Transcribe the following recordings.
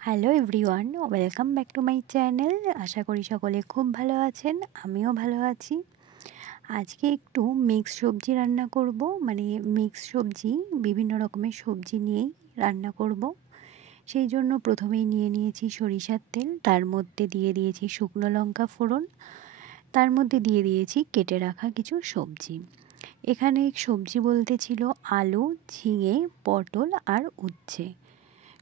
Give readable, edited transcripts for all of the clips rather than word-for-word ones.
Hello everyone, welcome back to my channel. আশা করি সকলে খুব ভালো আছেন, আমিও ভালো আছি। আজকে একটু মিক্স সবজি রান্না করব, মানে মিক্স সবজি, বিভিন্ন রকমের সবজি নিয়েই রান্না করব। সেই জন্য প্রথমেই নিয়ে নিয়েছি সরিষার তেল, তার মধ্যে দিয়ে দিয়েছি শুকনো লঙ্কা ফোড়ন, তার মধ্যে দিয়ে দিয়েছি কেটে রাখা কিছু সবজি। এখানে সবজি বলতে ছিল আলু, ঝিঙে, পটল আর উচ্ছে।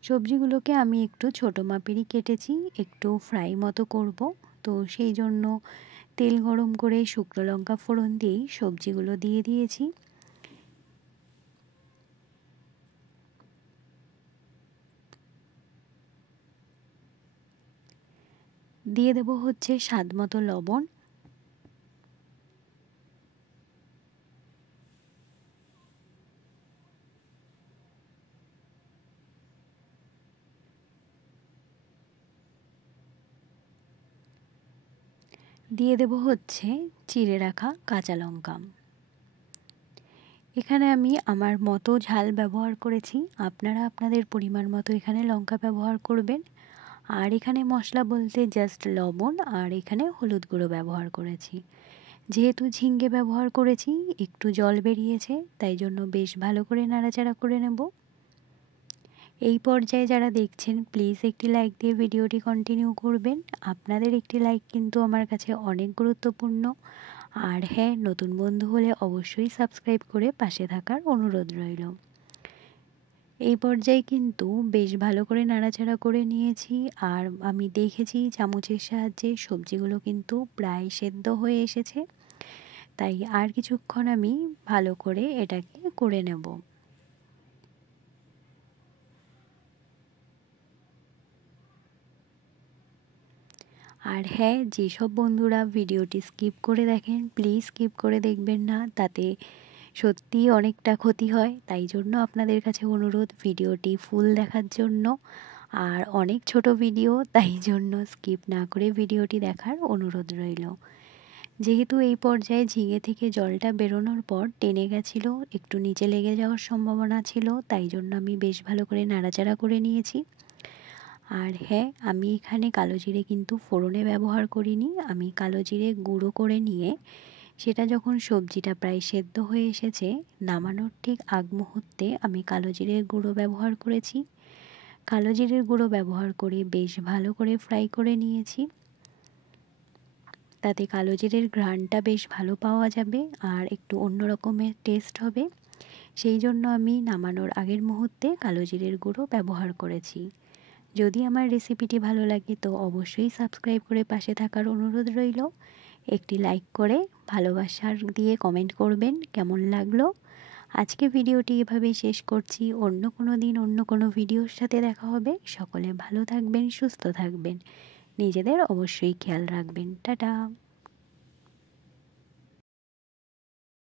সবজিগুলোকে আমি একটু ছোটো মাপেরই কেটেছি, একটু ফ্রাই মতো করব। তো সেই জন্য তেল গরম করে শুকনো লঙ্কা ফোড়ন দিয়েই সবজিগুলো দিয়ে দিয়েছি। দিয়ে দেবো হচ্ছে স্বাদ মতো লবণ। দিয়ে দেবো হচ্ছে চিড়ে রাখা কাঁচা লঙ্কা। এখানে আমি আমার মতো ঝাল ব্যবহার করেছি, আপনারা আপনাদের পরিমাণ মতো এখানে লঙ্কা ব্যবহার করবেন। আর এখানে মশলা বলতে জাস্ট লবণ আর এখানে হলুদ গুঁড়ো ব্যবহার করেছি। যেহেতু ঝিঙ্গে ব্যবহার করেছি, একটু জল বেরিয়েছে, তাই জন্য বেশ ভালো করে নাড়াচাড়া করে নেব। এই পর্যায়ে যারা দেখছেন প্লিজ একটি লাইক দিয়ে ভিডিওটি কন্টিনিউ করবেন। আপনাদের একটি লাইক কিন্তু আমার কাছে অনেক গুরুত্বপূর্ণ। আর হ্যাঁ, নতুন বন্ধু হলে অবশ্যই সাবস্ক্রাইব করে পাশে থাকার অনুরোধ রইল। এই পর্যায়ে কিন্তু বেশ ভালো করে নাড়াচাড়া করে নিয়েছি, আর আমি দেখেছি চামচের সাহায্যে সবজিগুলো কিন্তু প্রায় সেদ্ধ হয়ে এসেছে। তাই আর কিছুক্ষণ আমি ভালো করে এটাকে করে নেব। আর হ্যাঁ, যেসব বন্ধুরা ভিডিওটি স্কিপ করে দেখেন প্লিজ স্কিপ করে দেখবেন না, তাতে সত্যিই অনেকটা ক্ষতি হয়। তাই জন্য আপনাদের কাছে অনুরোধ ভিডিওটি ফুল দেখার জন্য। আর অনেক ছোট ভিডিও, তাই জন্য স্কিপ না করে ভিডিওটি দেখার অনুরোধ রইল। যেহেতু এই পর্যায়ে ঝিঙে থেকে জলটা বেরোনোর পর টেনে গেছিলো, একটু নিচে লেগে যাওয়ার সম্ভাবনা ছিল, তাই জন্য আমি বেশ ভালো করে নাড়াচাড়া করে নিয়েছি। আর হ্যাঁ, আমি এখানে কালো জিরে কিন্তু ফোড়নে ব্যবহার করিনি, আমি কালো জিরে গুঁড়ো করে নিয়ে সেটা যখন সবজিটা প্রায় সেদ্ধ হয়ে এসেছে, নামানোর ঠিক আগ মুহূর্তে আমি কালো জিরের গুঁড়ো ব্যবহার করেছি। কালো জিরের গুঁড়ো ব্যবহার করে বেশ ভালো করে ফ্রাই করে নিয়েছি। তাতে কালো জিরের ঘ্রাণটা বেশ ভালো পাওয়া যাবে আর একটু অন্য রকমের টেস্ট হবে। সেই জন্য আমি নামানোর আগের মুহূর্তে কালো জিরের গুঁড়ো ব্যবহার করেছি। যদি আমার রেসিপিটি ভালো লাগে তো অবশ্যই সাবস্ক্রাইব করে পাশে থাকার অনুরোধ রইল। একটি লাইক করে ভালোবাসার দিয়ে কমেন্ট করবেন কেমন লাগলো। আজকে ভিডিওটি এভাবেই শেষ করছি, অন্য কোনো দিন অন্য কোনো ভিডিওর সাথে দেখা হবে। সকলে ভালো থাকবেন, সুস্থ থাকবেন, নিজেদের অবশ্যই খেয়াল রাখবেন। টাটা।